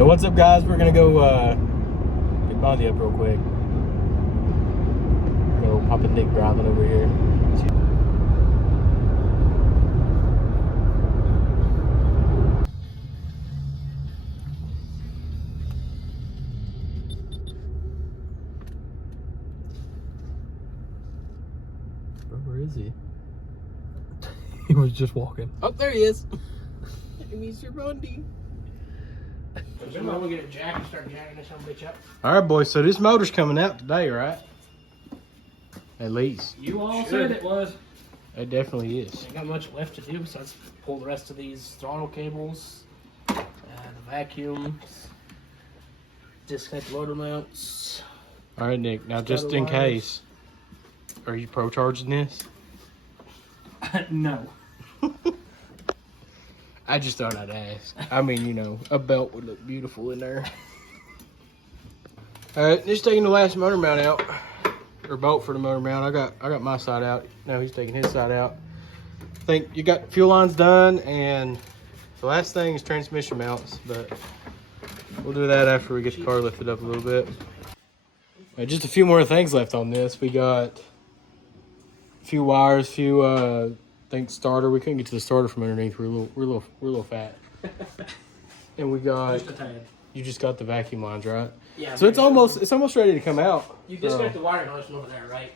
Hey, what's up, guys? We're gonna go get Bondy up real quick. We're gonna go Papa Nick driving over here. Bro, where is he? He was just walking. Oh, there he is. Mr. Bundy. I'm gonna get a jack and start jacking this bitch up. All right, boys. So this motor's coming out today, right? At least. You all said it was. It definitely is. Ain't got much left to do besides pull the rest of these throttle cables, the vacuum, disconnect the motor mounts. All right, Nick. Now, just in case, are you pro charging this? No. I just thought I'd ask. I mean, you know, a belt would look beautiful in there. All right, just taking the last motor mount out, or bolt for the motor mount. I got my side out. Now he's taking his side out. I think you got fuel lines done, and the last thing is transmission mounts, but we'll do that after we get the car lifted up a little bit. All right, just a few more things left on this. We got a few wires, I think starter. We couldn't get to the starter from underneath. We're a little fat. And we got. Just a tad. You just got the vacuum lines, right? Yeah. So it's almost ready to come out. You disconnect the wiring harness over there, right?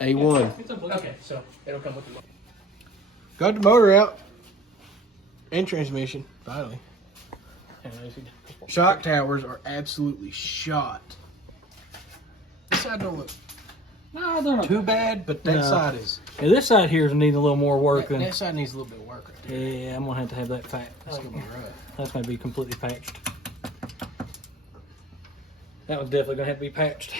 A1. Okay, so it'll come with the. Got the motor out and transmission. Finally. Shock towers are absolutely shot. This side don't look No, they're not too bad, but that side is. Yeah, this side here is needing a little more work than. That side needs a little bit of work right there. Yeah, I'm gonna have that fat. That's gonna be rough. That's gonna be completely patched. That one's definitely gonna have to be patched.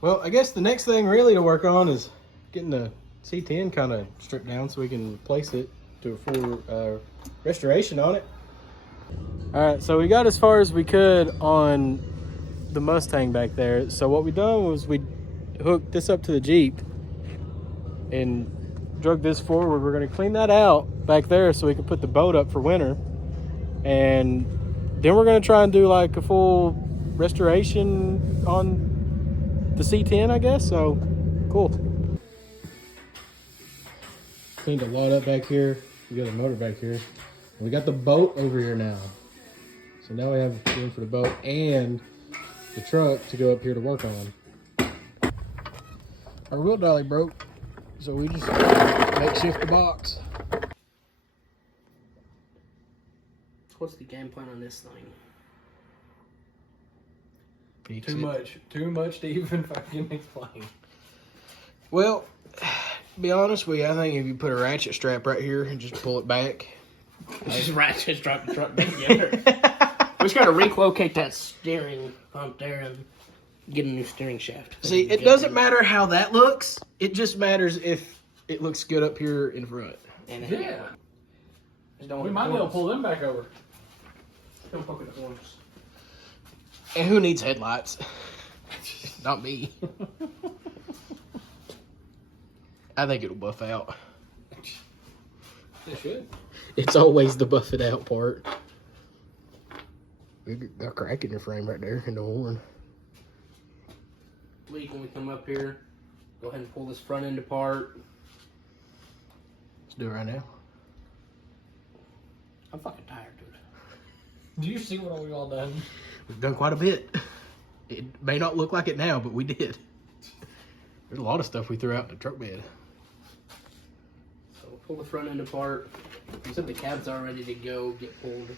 Well, I guess the next thing really to work on is getting the C10 kind of stripped down so we can replace it, do a full restoration on it. All right, so we got as far as we could on the Mustang back there. So what we done was we hooked this up to the Jeep and drug this forward. We're gonna clean that out back there so we can put the boat up for winter. And then we're gonna try and do like a full restoration on the C10, I guess. So cool. Cleaned a lot up back here. We got a motor back here. We got the boat over here now. So now we have room for the boat and the truck to go up here to work on. Our wheel dolly broke, so we just makeshift the box. What's the game plan on this thing? Fix Too it. much. Too much to even fucking explain. Well, to be honest with you, I think if you put a ratchet strap right here and just pull it back. Just ratchet drop the truck back together. We just gotta relocate that steering pump there and get a new steering shaft. See, it doesn't matter how that looks. It just matters if it looks good up here in front. And Yeah. just don't We might be able to pull them back over. Don't poke at the horns. And who needs headlights? Not me. I think it'll buff out. They should. It's always the buff it out part. We got a crack in your frame right there in the horn. Lee, when we come up here, go ahead and pull this front end apart. Let's do it right now. I'm fucking tired, dude. Do you see what we've all done? We've done quite a bit. It may not look like it now, but we did. There's a lot of stuff we threw out in the truck bed. So we'll pull the front end apart. You said the cab's all ready to go, get pulled.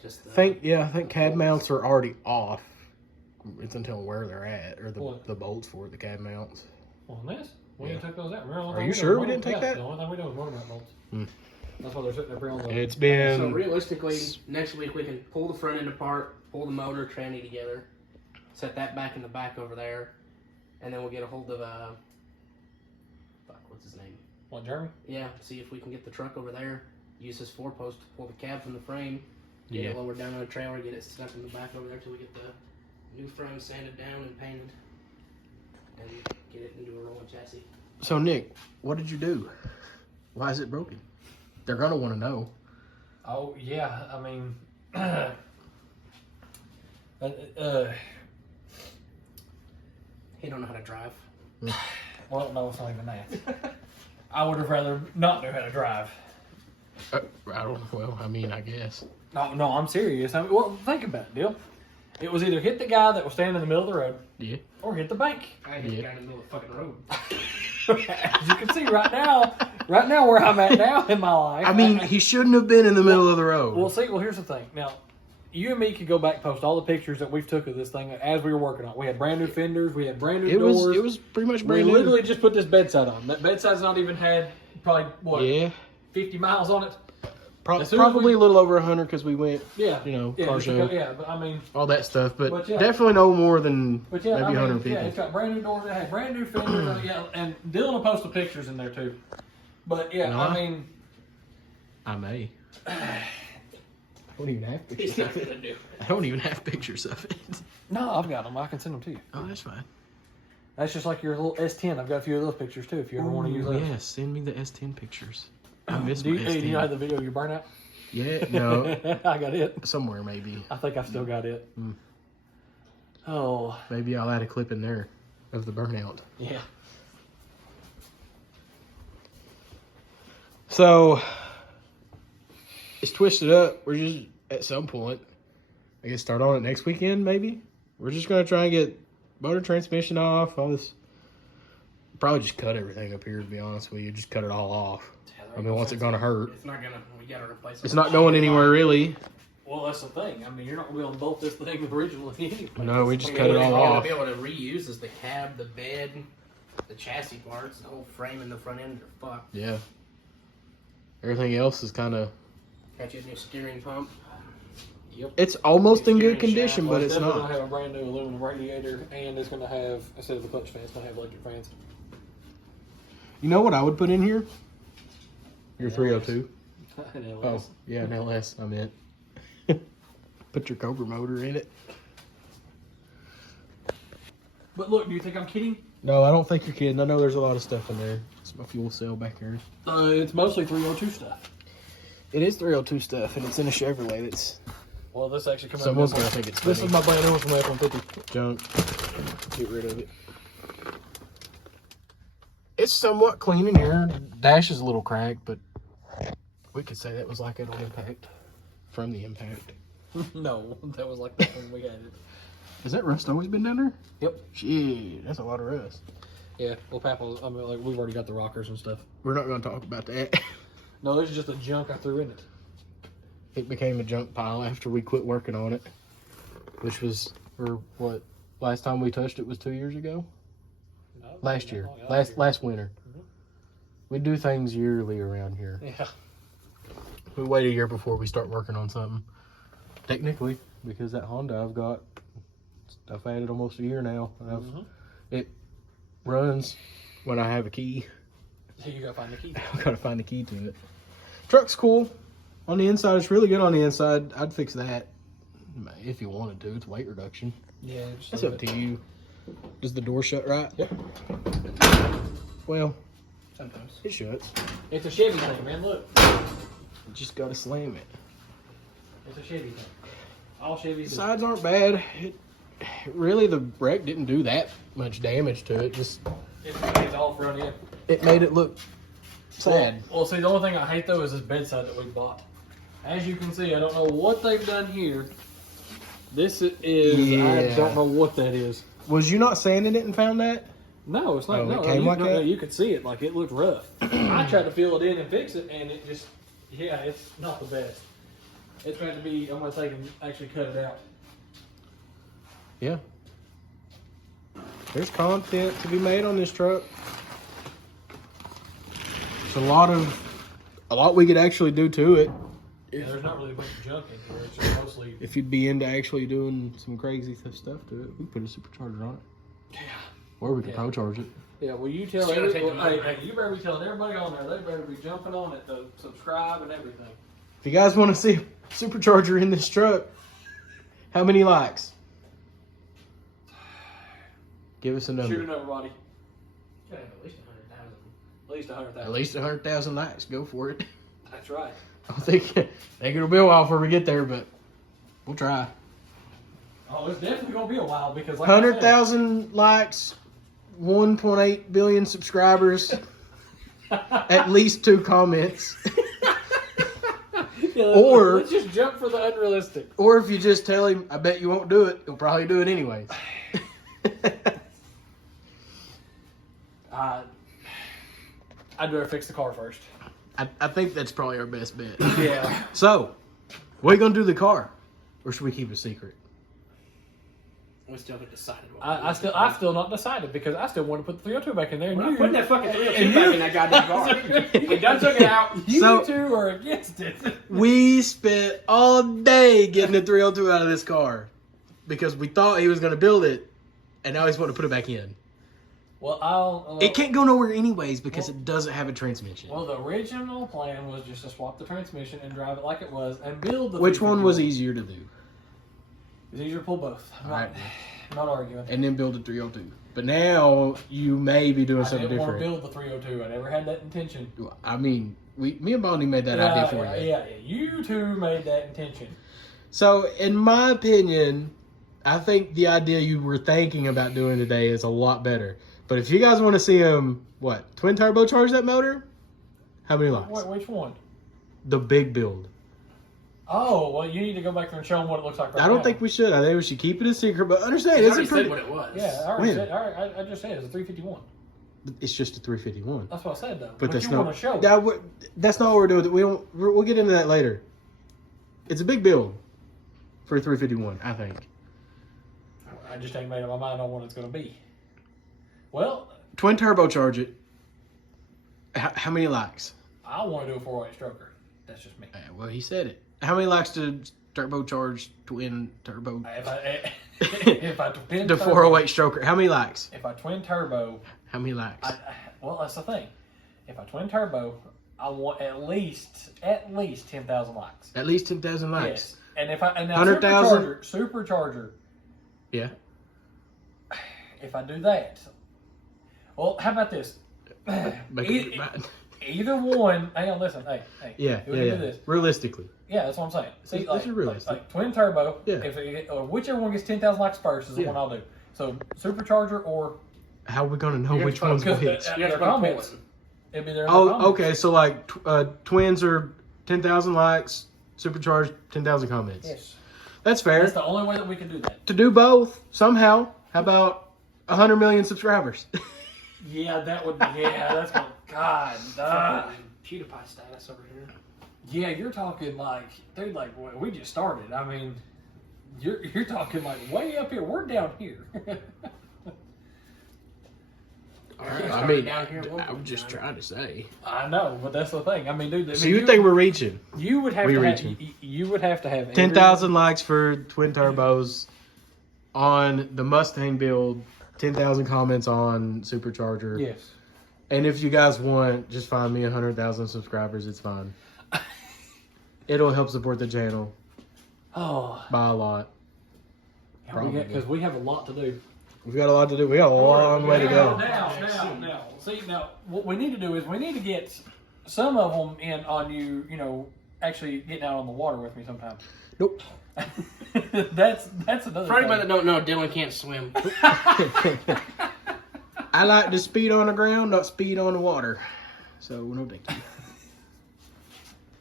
Just I think cab mounts are already off. It's until where they're at, or the bolts for it, the cab mounts. On this? We Yeah. didn't take those out. Remember, Are you sure we didn't take that? The only thing we did was motor mount bolts. Hmm. That's why they're sitting there on the. It's been. So realistically, next week we can pull the front end apart, pull the motor, tranny together, set that back in the back over there, and then we'll get a hold of what's his name? What, Jeremy? Yeah, see if we can get the truck over there. Use this 4-post to pull the cab from the frame. Get Yeah. it lowered down on a trailer. Get it stuck in the back over there till we get the new frame sanded down and painted, and get it into a rolling chassis. So Nick, what did you do? Why is it broken? They're gonna want to know. Oh yeah, I mean, He don't know how to drive. well, no, it's not even that. I would have rather not know how to drive. I don't. Well, I mean, I guess. No, I'm serious. I mean, well, think about it, Dil. It was either hit the guy that was standing in the middle of the road, Yeah. or hit the bank. I hit the guy in the middle of the fucking road. As you can see right now where I'm at now in my life. I mean, he shouldn't have been in the middle of the road. Well, see, here's the thing. Now, you and me could go back and post all the pictures that we've took of this thing as we were working on it. We had brand new fenders. We had brand new doors. It was pretty much We brand new. literally just put this bedside on. That bedside's not even had probably, what, Yeah. 50 miles on it? As soon as Probably we- a little over 100 because we went, Yeah. you know, yeah, car just show, because- yeah, but I mean, all that stuff. But yeah. definitely no more than but yeah, maybe I mean, 100 people. yeah, it's got brand new doors. It had brand new fenders. Yeah, and Dylan will post the pictures in there too. But yeah, No. I mean, I may. I don't even have pictures He's not of it. gonna do it. I don't even have pictures of it. no, I've got them. I can send them to you. Oh, that's fine. That's just like your little S10. I've got a few of those pictures too. If you ever want to use those. Yeah, send me the S10 pictures. I miss Do my you, S10. hey, do you know how the video of your burnout? Yeah, no, I got it. somewhere maybe. I think I've still got it. Mm. Oh, Maybe I'll add a clip in there of the burnout. yeah. So it's twisted up. We're just at some point, I guess, start on it next weekend. Maybe we're just gonna try and get motor transmission off. All this. Probably just cut everything up here. To be honest with you, just cut it all off. I mean, what's it gonna hurt? It's not gonna. We gotta replace it. It's not going anywhere really. Well, that's the thing. I mean, you're not going to be able to bolt this thing originally anyway. No, we just What cut it we're all gonna off. be able to reuse is the cab, the bed, the chassis parts, the whole frame and the front end are fucked. Yeah. Everything else is kind of. Got you a new steering pump. Yep. It's almost in good Steering condition, shaft, but it's definitely not. going to have a brand new aluminum radiator, and it's going to have, instead of the clutch fan, it's going to have electric fans. You know what I would put in here? Your 302. And Oh, LS. yeah, an LS, I meant. Put your Cobra motor in it. But look, do you think I'm kidding? No, I don't think you're kidding. I know there's a lot of stuff in there. It's my fuel cell back there. It's mostly 302 stuff. It is 302 stuff, and it's in a Chevrolet that's... Well, this actually comes Someone's out. going to think it's This funny. is my brand new one from F-150. Junk. Get rid of it. It's somewhat clean in here. Dash is a little cracked, but we could say that was like it on impact. From the impact. No, that was like that when we had it. Has that rust always been down there? Yep. Shit, that's a lot of rust. Yeah, well, Papa, I mean, like, we've already got the rockers and stuff. We're not going to talk about that. No, this is just the junk I threw in it. It became a junk pile after we quit working on it. Which was, or what, last time we touched it was 2 years ago? No, Last year. no, yeah, Last winter. Mhm. We do things yearly around here. Yeah. We wait a year before we start working on something. Technically, because that Honda I've got, I've had it almost a year now. And it runs when I have a key. So you gotta find the key. I've got to find the key to it. Truck's cool. On the inside, it's really good on the inside. I'd fix that if you wanted to. It's weight reduction. Yeah, That's up to you. Does the door shut right? Yep. Well, Sometimes. it shuts. It's a Chevy thing, man. Look, You just got to slam it. it's a Chevy thing. All Chevys The do. sides aren't bad. Really, the wreck didn't do that much damage to it. Just It's all front end. it made it look sad. Well, see, the only thing I hate though is this bedside that we bought. As you can see, I don't know what they've done here. This is, I Yeah. don't know what that is. Was you not sanding it and found that? No, it's not. Oh, no, it came you, like no, that? no, you could see it, like it looked rough. I tried to fill it in and fix it, and it just, yeah, it's not the best. It's going to be, I'm going to take and actually cut it out. Yeah. There's content to be made on this truck. There's a lot we could actually do to it. Yeah, there's not really a bunch of junk in here. It's just mostly, If you'd be into actually doing some crazy stuff to it, we could put a supercharger on it. yeah. Or we could Yeah. pro charge it. Yeah, well, you tell It's gonna take everybody, the money. hey, you better be telling everybody on there. They better be jumping on it to subscribe and everything. If you guys want to see a supercharger in this truck, how many likes? Give us a number. Shoot another body. Gotta have at least 100,000. At least 100,000. At least 100,000 likes. Go for it. That's right. I think it'll be a while before we get there, but we'll try. Oh, it's definitely gonna be a while because like I said, 100,000 likes, 1.8 billion subscribers, at least 2 comments. yeah, or- let's just jump for the unrealistic. Or if you just tell him, I bet you won't do it, he'll probably do it anyways. I'd better fix the car first. I think that's probably our best bet. Yeah. So, what are you going to do to the car? Or should we keep it a secret? We still haven't decided. I've still not decided because I still want to put the 302 back in there. We're And not putting that fucking 302 back in that goddamn car. We done took it out. You So- two are against it. We spent all day getting the 302 out of this car because we thought he was going to build it, and now he's wanting to put it back in. Well, It can't go nowhere anyways because it doesn't have a transmission. Well, the original plan was just to swap the transmission and drive it like it was and build the. Which one was 351. easier to do? It's easier to pull both. I'm All right. not arguing. And then build a 302. But now you may be doing I something didn't want to different. build the 302. I never had that intention. I mean, me and Bonnie made that idea for you. Yeah. You two made that intention. So, in my opinion, I think the idea you were thinking about doing today is a lot better. But if you guys want to see him, twin turbocharge that motor? How many likes? Wait, which one? The big build. Oh, well, you need to go back there and show them what it looks like right I don't now. think we should. I think we should keep it a secret. But understand, I it's a already pretty. said what it was. Yeah, I already When? said. I just said it's a 351. It's just a 351. That's what I said though. But that's you not. want to show. That's not what we're doing. We'll get into that later. It's a big build for a 351. I think. I just ain't made up my mind on what it's going to be. Well, Twin turbocharge it. How many likes? I want to do a 408 stroker. That's just me. Well, he said it. How many likes to turbocharge twin turbo? If I twin The turbo, 408 stroker. How many likes? if I twin turbo, How many likes? well, that's the thing. If I twin turbo, I want at least 10,000 likes. At least 10,000 likes. Yes. And if I 100,000? supercharger. Yeah. If I do that, well, how about this? Make E- it right. Either one. Hang on, listen. Hey. Yeah, we can do this. Realistically. Yeah, that's what I'm saying. See, This is realistic. like twin turbo. Yeah. Or whichever one gets 10,000 likes first is the Yeah. one I'll do. So supercharger or How are we going to know You're which gonna one's because which? You have to their put comments. polling. It'd be there. in the comments. Okay. So, like, twins are 10,000 likes, supercharged 10,000 comments. Yes. That's fair. That's the only way that we can do that. To do both, somehow, how about 100 million subscribers? Yeah, that would. Yeah, that's what. God. PewDiePie status over here. Yeah, you're talking like, dude, like we just started. I mean, you're talking like way up here. We're down here. I mean, down here at one I'm point just in time. trying to say. I know, but that's the thing. I mean, dude. So you think we're reaching? you would have we to have, reaching? you would have to have 10,000 likes for twin turbos on the Mustang build, 10,000 comments on supercharger. Yes. And if you guys want, just find me 100,000 subscribers. It's fine. It'll help support the channel Oh, by a lot. yeah, because we have a lot to do. We've got a lot to do. We got a long way to go. Now. See, now what we need to do is we need to get some of them in on you. You know, actually getting out on the water with me sometime. Nope. that's another. For anybody thing. that don't know, Dylan can't swim. I like to speed on the ground, not speed on the water. So, no thank you.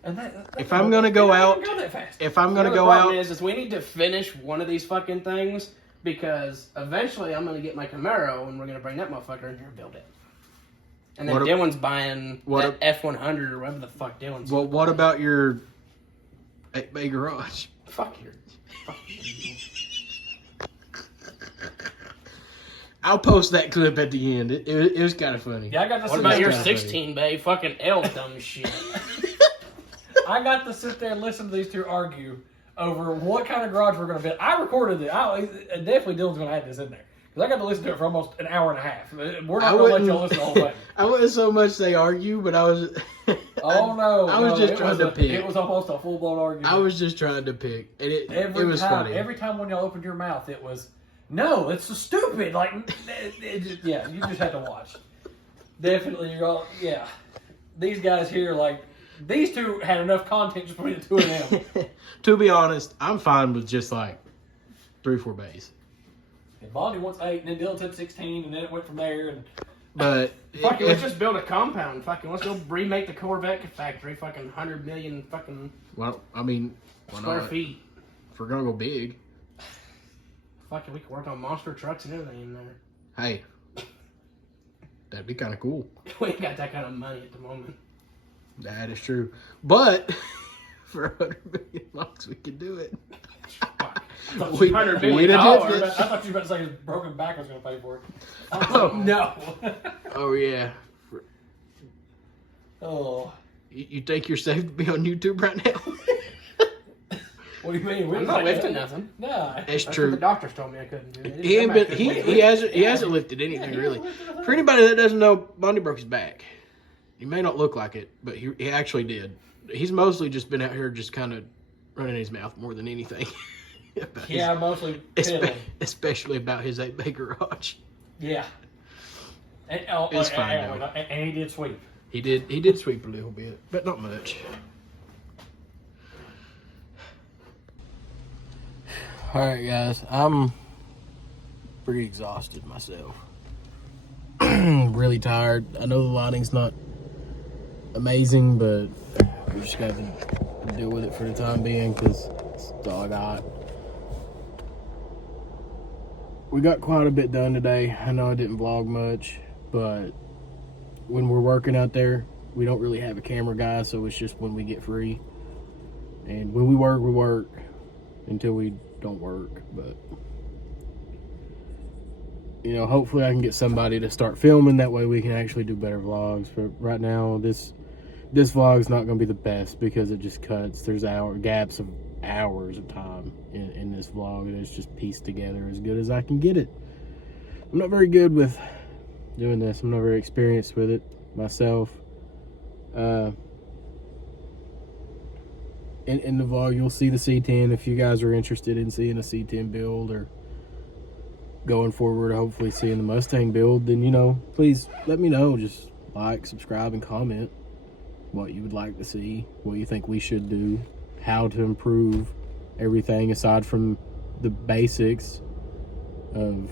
And that, If I'm gonna go out, go that fast. if I'm gonna The go problem out, is we need to finish one of these fucking things because eventually I'm gonna get my Camaro and we're gonna bring that motherfucker in here and build it. And then What a- Dylan's buying what that F100 or whatever the fuck Dylan's. well, what about your 8-bay garage? Fuck your. I'll post that clip at the end. It was kind of funny. Yeah, I got to What sit about there. your kinda funny. 16 bay fucking L dumb shit? I got to sit there and listen to these two argue over what kind of garage we're going to build. I recorded it. Definitely Dylan's going to add this in there. Because I got to listen to it for almost an hour and a half. We're not going to let y'all listen to the whole thing. I wouldn't so much say argue, but I was. Oh, no. I was no, just it trying was to pick. It was almost a full-blown argument. I was just trying to pick, and it was time, funny. Every time when y'all opened your mouth, it was, no, it's so stupid. Like, yeah, you just had to watch. Definitely, you're all, yeah. These guys here, like, these two had enough content just between the two of them. To be honest, I'm fine with just like 3 or 4 bays. And Bondi wants 8, and then Dylan said 16, and then it went from there. And But Fucking, let's just build a compound. Fucking, let's go remake the Corvette factory. Fucking 100 million fucking well, I mean, why square not? feet. If we're gonna go big, Fucking, we could work on monster trucks and everything in there. hey, that'd be kind of cool. We ain't got that kind of money at the moment. That is true. But for 100 million bucks, we could do it. We- $100 million. I thought you were about to say his broken back was going to pay for it. Oh. No. Oh yeah. Oh. You think you're safe to be on YouTube right now? What do you mean? I'm not lifting nothing. Nah. That's That's what true. the doctors told me I couldn't do. They He ain't didn't been, come back he hasn't lifted anything really. For anybody that doesn't know, Bondi broke his back. He may not look like it, but he actually did. He's mostly just been out here just kind of running his mouth more than anything. Yeah, mostly piddling. Especially about his 8-bay garage. Yeah. And, It's fine, and he did sweep. He did sweep a little bit, but not much. All right, guys, I'm pretty exhausted myself. Really tired. I know the lighting's not amazing, but we just got to deal with it for the time being because it's all I got. We got quite a bit done today. I know I didn't vlog much, but when we're working out there, we don't really have a camera guy, so it's just when we get free. And when we work until we don't work. But you know, hopefully I can get somebody to start filming, that way we can actually do better vlogs. But right now this vlog's not going to be the best because it just cuts. There's gaps of hours of time in this vlog, and it's just pieced together as good as I can get it. I'm not very good with doing this. I'm not very experienced with it myself. In the vlog, you'll see the C10 if you guys are interested in seeing a C10 build or going forward, hopefully seeing the Mustang build. Then, you know, please let me know. Just like, subscribe, and comment what you would like to see, what you think we should do, how to improve everything aside from the basics of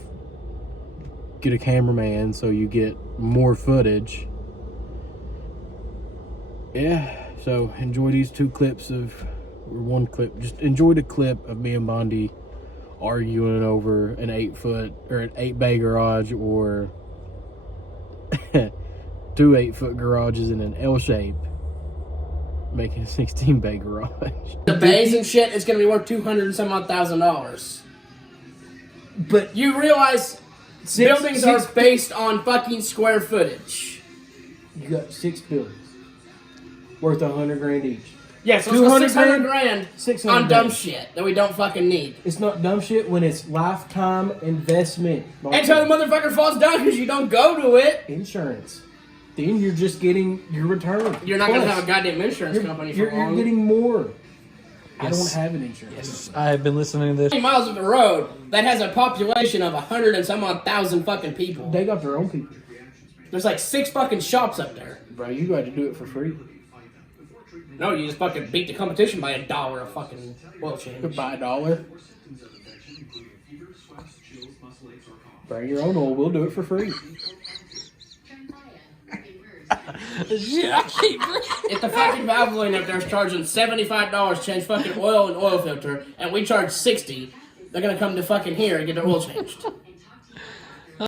get a cameraman so you get more footage. Yeah, so enjoy these 2 clips or one clip. Just enjoy the clip of me and Bondi arguing over an 8-foot or an 8-bay garage or 2 8-foot garages in an L shape, making a 16-bay garage. The bays and shit is going to be worth $200 and some odd $1,000. But You realize buildings are based on fucking square footage. you got 6 buildings worth $100,000 each. Yeah, so let's go 600 grand 600 on dumb grand. shit that we don't fucking need. It's not dumb shit when it's lifetime investment. Until the motherfucker falls down because you don't go to it. Insurance. Then you're just getting your return. You're not going to have a goddamn insurance company for You're long. getting more. I Yes. don't have an insurance. Yes, I have been listening to this. 20 miles of the road that has a population of 100 and some odd thousand fucking people. They got their own people. There's like 6 fucking shops up there. Bro, you got to do it for free. No, you just fucking beat the competition by $1 a fucking oil change. You buy $1. Bring your own oil. We'll do it for free. If the fucking Valvoline up there is charging $75 to change fucking oil and oil filter, and we charge $60, they're gonna come to fucking here and get their oil changed.